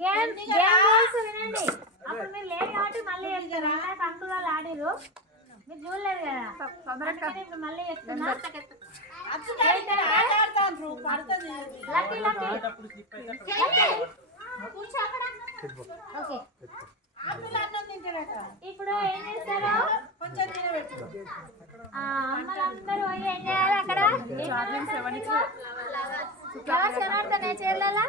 Game game rules వినండి. అప్పుడు మీరు లేరు కాబట్టి మళ్ళీ చెప్తారు. ఇందాక అంకుల్ వాళ్ళు ఆడిరు మీరు చూడలేదు కదా. అందుకని ఇప్పుడు మళ్ళీ చెప్తున్నా. Lucky lucky. ఓకే. ఇప్పుడు ఏం చేస్తారు? ఆ, అమ్మలందరూ పోయి ఏం చేయాలి అక్కడ? ఫ్లవర్స్ కనబడుతున్నాయి చీరలలో?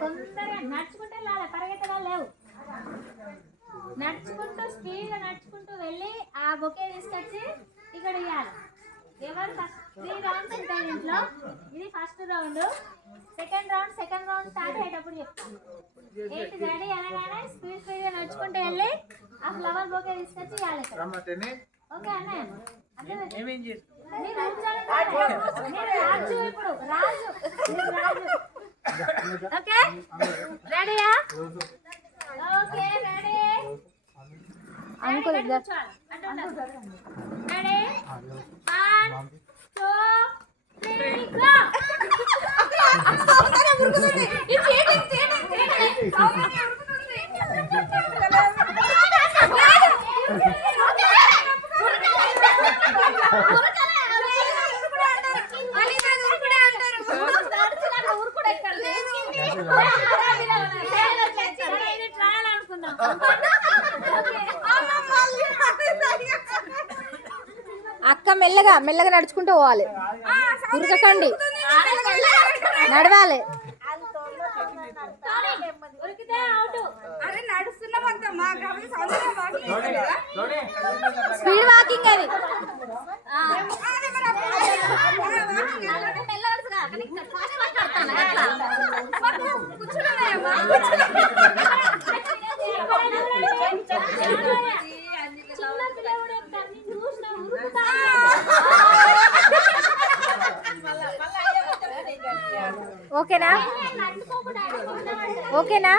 తొందరగా నడుచుకుంటే వెళ్ళాలి పరిగెత్తగా లేవు. నడుచుకుంటూ స్పీడ్గా నడుచుకుంటూ వెళ్ళి ఆ బొకే తీసుకొచ్చి ఇక్కడ ఇవ్వాలి ఎవరు ఫస్ట్? త్రీ రౌండ్స్ ఉంటాయి దీంట్లో ఇది first round. Second round second round start అయ్యేటప్పుడు చెప్తాను ఏంటి రెడీ అనగానే స్పీడ్ స్పీడ్గా నడుచుకుంటూ వెళ్ళి ఆ ఫ్లవర్ బొకే తీసుకొచ్చి ఇవ్వాలి ఓకే రాజు ఇప్పుడు. రాజు. రాజు. ఓకే? రెడీయా? Okay ready. అంకుల్ రెడీ మెల్లగా మెల్లగా నడుచుకుంటూ పోవాలి. ఉరకకండి. నడవాలి. స్పీడ్ వాకింగ్ అది. అదే మరి అప్పుడు కూర్చున్నాయమ్మా చిన్న పిల్లవాడు చెప్తాడు, నేను చూసిన ఉరుకుతా. ఓకేనా. ఓకేనా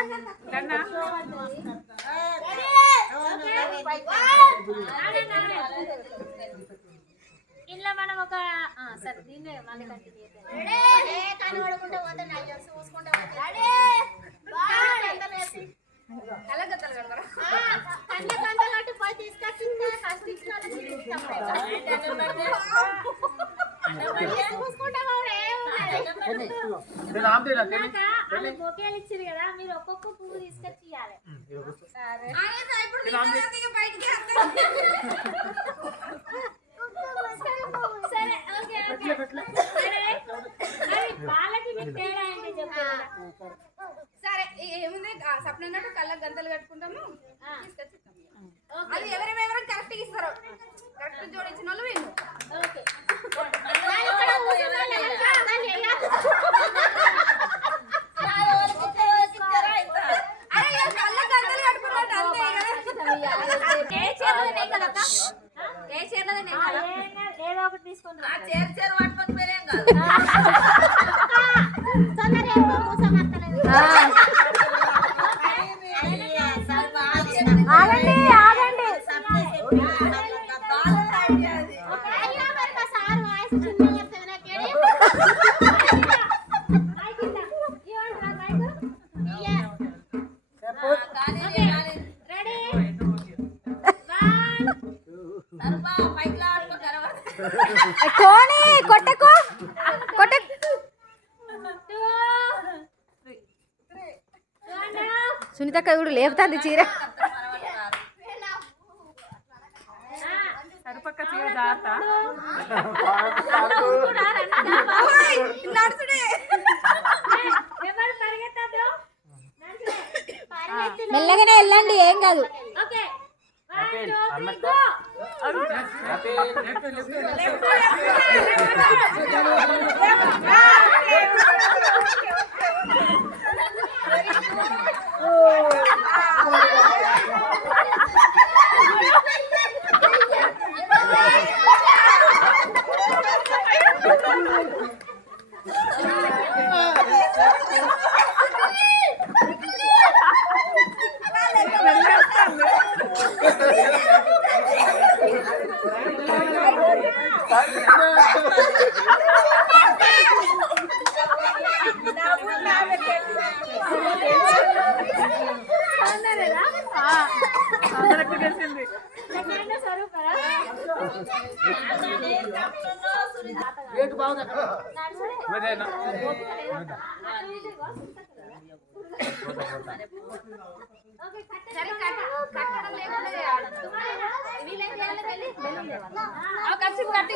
ఇంట్లో మనం ఒక సరే దీన్నే మళ్ళీ కంటిన్యూ ఆపుతున్నా, తిని. వాళ్ళు బొకేలు ఇచ్చారు కదా మీరు ఒక్కొక్క పువ్వు తీసుకొచ్చి ఇవ్వాలి. సరే. ఓకే వాళ్ళకి మీకు తేడా సరే. ఏముంది? ఆ, సప్న అన్నట్టు కళ్ళకి గంతలు కట్టుకుంటాము. తీసుకొచ్చి అది ఎవరెవరు కరెక్ట్ ఇస్తారు? కరెక్ట్ జోడించిన వాళ్ళు వాళ్ళు వేయాలి. అరే ఇక కళ్ళకి గంతలు కట్టుకున్నట్టు అంతే కదా ఏ చీరలో నేను కదా అక్క? నేను కదా? ఏదైనా- ఏదో ఒకటి. చేరు చేరు పట్టుకొని పోయాం కాదు. సునీతక్క కూడా లేపుతుంది చీర. సరిపక్క జాగ్రత్త మెల్లగానే వెళ్ళండి ఏం కాదు. ఓకే రేటు బాగుంది? కట్టి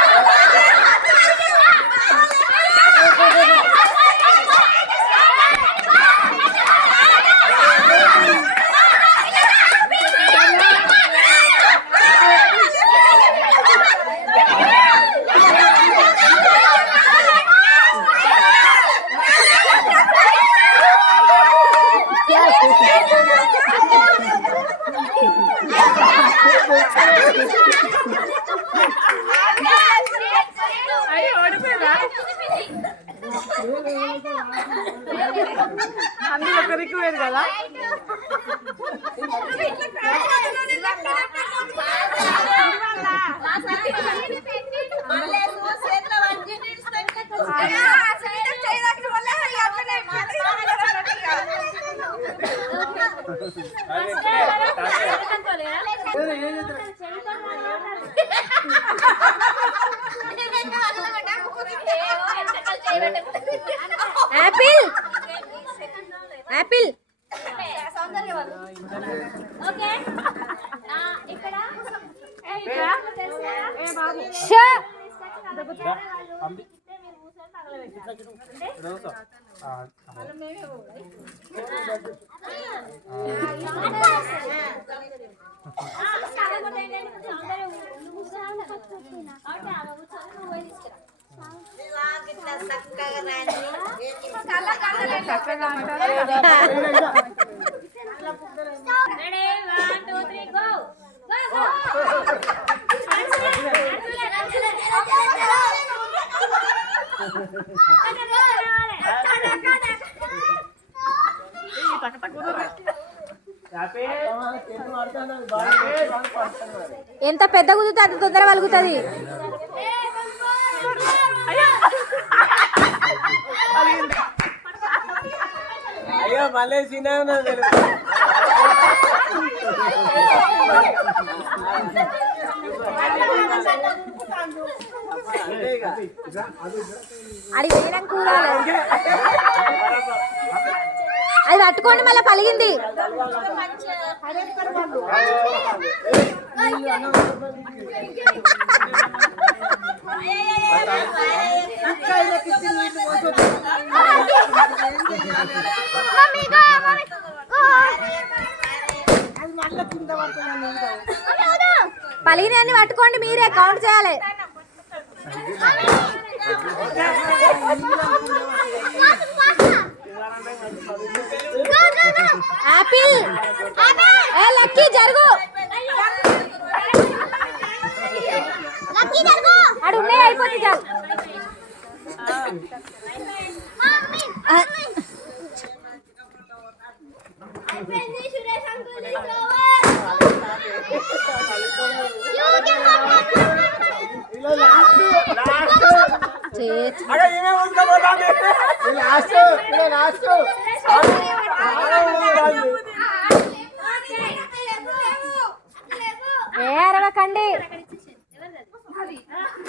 ష Ready, one, two, three, go! Go, go! ఎంత పెద్ద కుదుతుంది అంత తొందర కలుగుతుంది అయ్యో మళ్ళీ సినిమా అది వేయడం కూరాలి. అది పట్టుకోండి మళ్ళీ పలిగింది. పలిగినాన్ని పట్టుకోండి మీరే కౌంట్ చేయాలి. ఆపిల్ ఏ లక్కీ జరుగు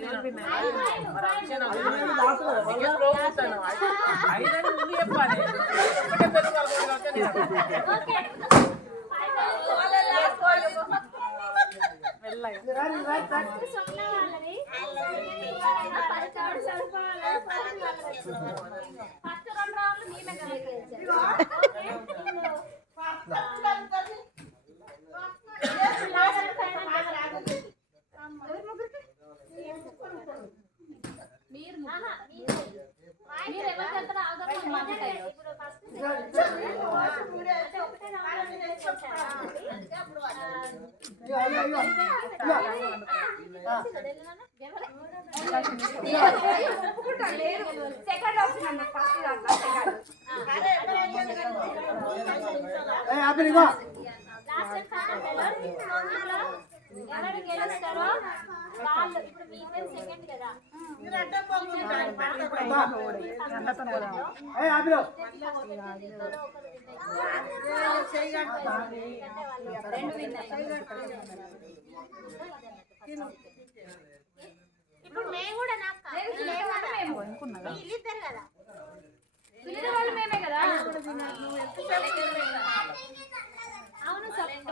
ఫస్ట్ రెండు రౌండ్లు మేమే మీరు మీరు ఎవరికి వెళ్తారో అవతల మాట్లాడాలి ఇప్పుడు ఫస్ట్ ఫస్ట్ దాంట్లో సెకండ్ ఎవరు గెలుస్తారో వాళ్ళు ఇప్పుడు మీ ఇద్దరు సెకండ్ కదా. ఇప్పుడు మేము కూడా నాకు కదా. మేమే కదా.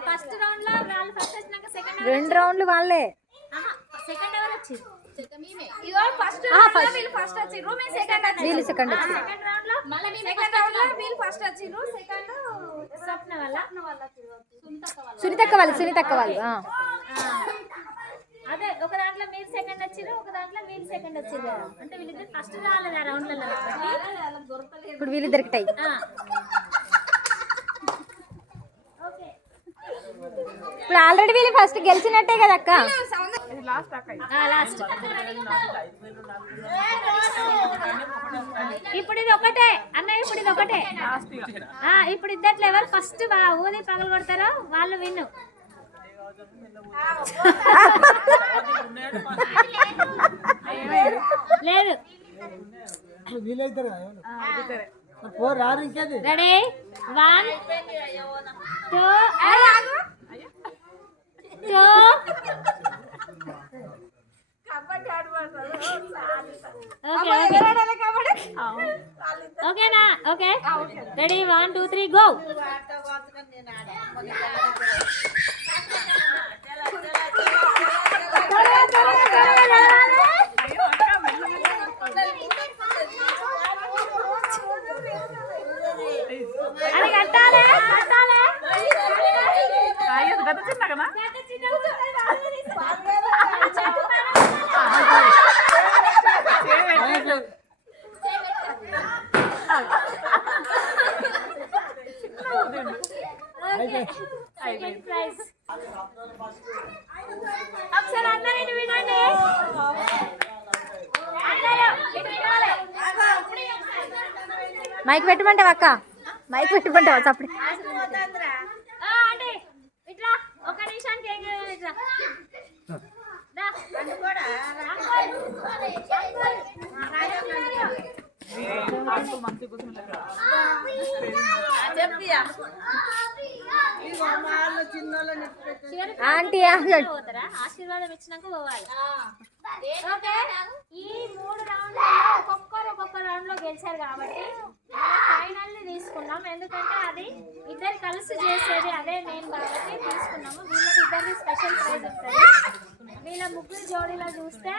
ఫస్ట్ రౌండ్లో వాళ్ళు ఫస్ట్ వచ్చినాక సెకండ్ రెండు రౌండ్లు వాళ్ళే. సెకండ్ ఎవరు వచ్చింది? ఇగో ఫస్ట్ రౌండ్. వీళ్ళు ఫస్ట్ వచ్చిర్రు మేము సెకండ్ వీళ్ళు వచ్చిర్రు సెకండ్ వచ్చి సెకండ్ రౌండ్లో మళ్ళీ మేము సెకండ్ రౌండ్లో వీళ్ళు ఫస్ట్ వచ్చిర్రు సెకండ్ స్వప్న సునీతక్క వాళ్ళు. సునీతక్క వాళ్ళు ఆ. అదే ఒక దాంట్లో మీరు సెకండ్ వచ్చిర్రు ఒక దాంట్లో వీళ్ళు సెకండ్ వచ్చిర్రు. కదా అంటే వీళ్ళిద్దరు ఫస్ట్ రాలేదు ఆ రౌండ్లలో ఇప్పుడు వీళ్ళిద్దరికి టై ఆ. ఓకే ఇప్పుడు ఆల్రెడీ వీళ్ళు ఫస్ట్ గెలిచినట్టే కదా అక్క? ఇది లాస్ట్ ఇప్పుడు ఇది ఒకటే. అన్న ఇప్పుడు ఇది ఒకటే. లాస్ట్ ఇక. ఆ, ఇప్పుడు ఇద్దట్లో ఎవరు ఫస్ట్ ఊది పగలు కొడతారో వాళ్ళు విన్ను. లేదు. రెడీ వన్ టూ ఓకేనా? Okay. Ready? One two three go. అది కట్టాలి కట్టాలి. పెద్ద చిన్న కదా? ఒకసారి వినండి మైక్ పెట్టమంటావా అక్క? మైక్ పెట్టమంటావా చప్పుడు ఆ, ఆంటీ, ఇట్లా ఒక నిమిషానికి ఏం చేయాలి ఇట్లా దా. అంకుల్. అంకుల్. మంచి కూర్చుంటారు చెప్పియా చివరి ఆంటీ ఆశీర్వాదం ఇచ్చినాక పోవాలి ఈ మూడు రౌండ్ ఒక్కొక్కరు ఒక్కొక్క రౌండ్లో గెలిచారు కాబట్టి ఫైనల్ని తీసుకున్నాం. ఎందుకంటే అది ఇద్దరు కలిసి చేసేది అదే మెయిన్ కాబట్టి తీసుకున్నాము వీళ్ళకి ఇద్దరికి స్పెషల్ ప్రైజ్ ఉంటుంది. వీళ్ళ ముగ్గురు జోడీలో చూస్తే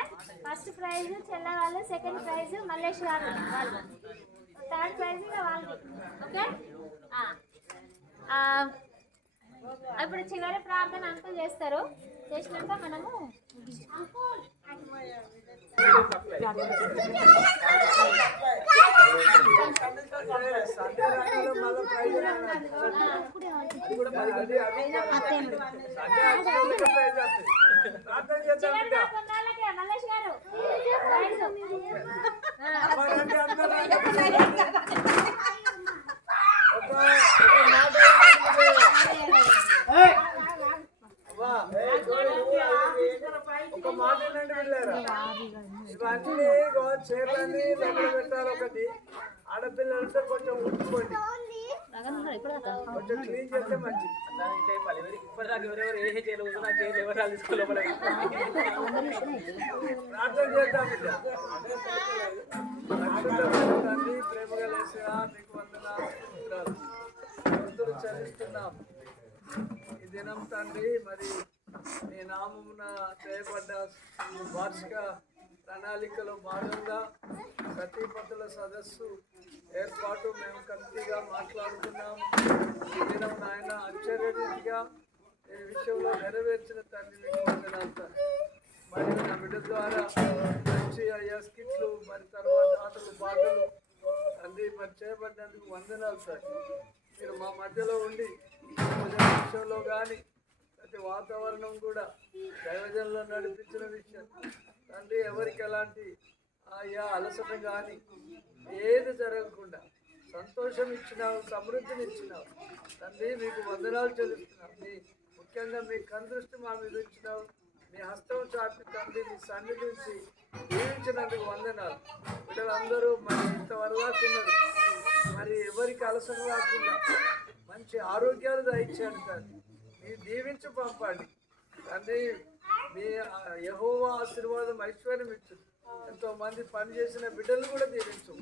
ఫస్ట్ ప్రైజ్ చెల్లవాళ్ళు సెకండ్ ప్రైజ్ మల్లేష్ గారు వాళ్ళు థర్డ్ ప్రైజ్ ఇక వాళ్ళది ఓకే ఇప్పుడు చివరి ప్రార్థన అంతా చేస్తారు. చేసినాక మనము చివరి దాకా ఉన్నాళ్ళకే, మల్లేష్ గారు ప్రైజ్. ఆ. ఒక మాట ఏంటంటే వెళ్ళారా ఇవన్నీ ఇగో చీరలన్నీ దగ్గర పెట్టాలి ఒకటి ఆడపిల్లలతో కొంచెం ఉంచుకోండి కొంచెం క్లీన్ చేస్తే మంచిది ప్రార్థన చేద్దాం బిడ్డ. పరిశుద్ధమైన తండ్రి ప్రేమగా కలిసినా మీకు వందనాలు స్తోత్రాలు. స్తుతులు చెల్లిస్తున్నాం ఈ దినం తండ్రి మరి నీ నామమున చేయబడ్డ వార్షిక ప్రణాళికలో భాగంగా సతీపతుల సదస్సు ఏర్పాటు మేము కమిటీగా మాట్లాడుతున్నాము ఈ దినం నాయన ఆశ్చర్యరీతిగా ఈ విషయంలో నెరవేర్చిన తండ్రి మీకు మరి నా బిడ్డ ద్వారా మంచి అయ్యా స్కిట్లు మరి తర్వాత ఆటలు పాటలు తండ్రి మరి చేయబడినందుకు వందనాలు సార్. మీరు మా మధ్యలో ఉండి విషయంలో కానీ ప్రతి వాతావరణం కూడా దైవజనంలో నడిపించిన విషయం. తండ్రి ఎవరికి ఎలాంటి ఆయా అలసట కానీ ఏది జరగకుండా సంతోషం ఇచ్చినావు సమృద్ధిని ఇచ్చినావు. తండ్రి మీకు వందనాలు చెల్లిస్తున్నాం. మీ ముఖ్యంగా మీ కందృష్టి మా మీద ఇచ్చినావు మీ హస్తం చాపి తండ్రి మీ సన్నిధించి జీవించినందుకు వందనాలు. పిల్లలందరూ మరి ఇంతవరకు ఉన్నారు మరి ఎవరికి అలసట రాకుండా మంచి ఆరోగ్యాలు దయచేయండి తండ్రి. మీరు దీవించి పంపండి. తండ్రి మీ యహోవా ఆశీర్వాదం ఐశ్వర్యం ఇచ్చింది ఎంతో మంది పనిచేసిన బిడ్డలు కూడా దీవించు.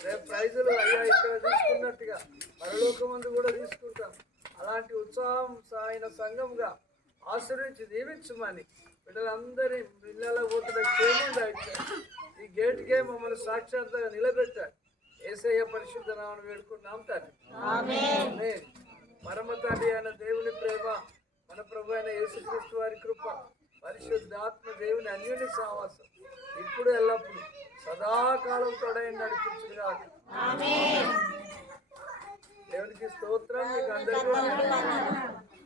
రేపు ప్రైజులు అయ్యా ఇక్కడ తీసుకున్నట్టుగా పరలోకమందు కూడా తీసుకుంటాం. అలాంటి ఉత్సాహం అయిన సంఘంగా ఆశ్రయించి దీవించమని బిడ్డలందరి పిల్లల పోతున్న క్షేమం దాయించారు ఈ గేట్కే మమ్మల్ని సాక్షాత్తుగా నిలబెట్టారు ఏసయ్య పరిశుద్ధ నామను వేడుకున్నాం తండ్రి. పరమ తండ్రి అయిన దేవుని ప్రేమ మన ప్రభు అయిన యేసుక్రీస్తు వారి కృప పరిశుద్ధాత్మ దేవుని అన్యుని సావాసం. ఇప్పుడు ఎల్లప్పుడు సదాకాలం తోడైన నడిపించుగా దేవునికి స్తోత్రం మీకు అందరికీ.